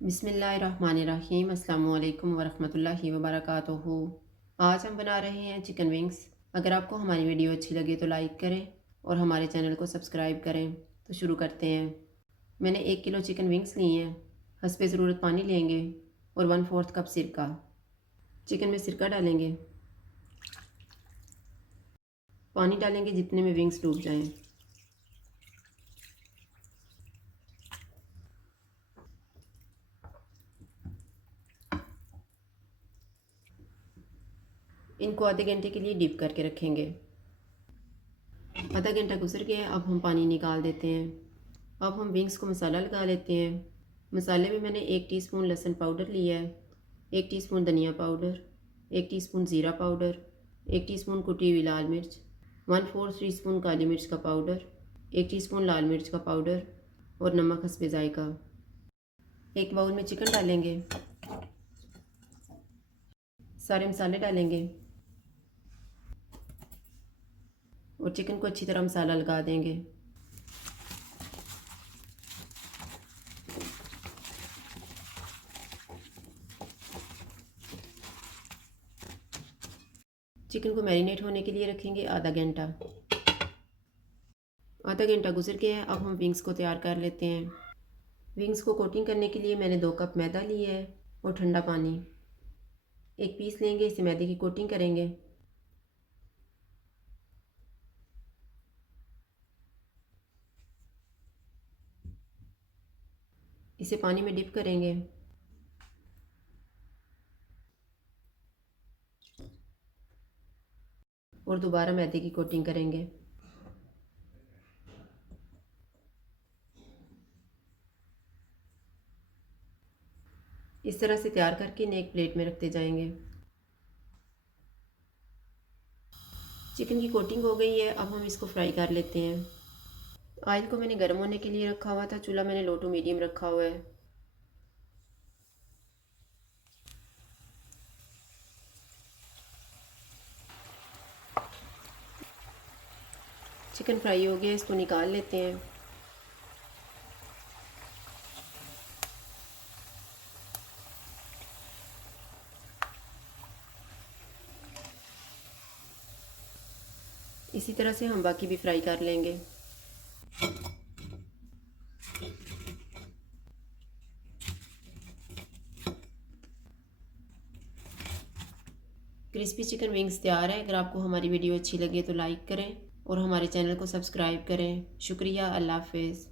बिस्मिल्लाहिर्रहमानिर्रहीम अस्सलामुअलैकुम वरहमतुल्लाहि वबरकातुहू। आज हम बना रहे हैं चिकन विंग्स। अगर आपको हमारी वीडियो अच्छी लगे तो लाइक करें और हमारे चैनल को सब्सक्राइब करें। तो शुरू करते हैं। मैंने 1 किलो चिकन विंग्स लिए हैं। हस्बे ज़रूरत पानी लेंगे और 1/4 कप सिरका। चिकन में सिरका डालेंगे, पानी डालेंगे जितने में विंग्स डूब जाएं। इनको आधे घंटे के लिए डिप करके रखेंगे। आधा घंटा गुजर गया है, अब हम पानी निकाल देते हैं। अब हम विंग्स को मसाला लगा लेते हैं। मसाले में मैंने 1 टीस्पून लहसुन पाउडर लिया है, 1 टीस्पून धनिया पाउडर, 1 टीस्पून ज़ीरा पाउडर, 1 टीस्पून कुटी हुई लाल मिर्च, 1/4 टीस्पून काली मिर्च का पाउडर, 1 टीस्पून लाल मिर्च का पाउडर और नमक हस्बे जायका। एक बाउल में चिकन डालेंगे, सारे मसाले डालेंगे और चिकन को अच्छी तरह मसाला लगा देंगे। चिकन को मैरिनेट होने के लिए रखेंगे आधा घंटा। आधा घंटा गुजर गया है, अब हम विंग्स को तैयार कर लेते हैं। विंग्स को कोटिंग करने के लिए मैंने 2 कप मैदा लिया है और ठंडा पानी। एक पीस लेंगे, इसे मैदे की कोटिंग करेंगे। इसे पानी में डिप करेंगे और दोबारा मैदे की कोटिंग करेंगे। इस तरह से तैयार करके इन्हें एक प्लेट में रखते जाएंगे। चिकन की कोटिंग हो गई है, अब हम इसको फ्राई कर लेते हैं। ऑयल को मैंने गर्म होने के लिए रखा हुआ था, चूल्हा मैंने लो टू मीडियम रखा हुआ है। चिकन फ्राई हो गया, इसको निकाल लेते हैं। इसी तरह से हम बाकी भी फ्राई कर लेंगे। क्रिस्पी चिकन विंग्स तैयार है। अगर आपको हमारी वीडियो अच्छी लगे तो लाइक करें और हमारे चैनल को सब्सक्राइब करें। शुक्रिया। अल्लाह हाफ़िज़।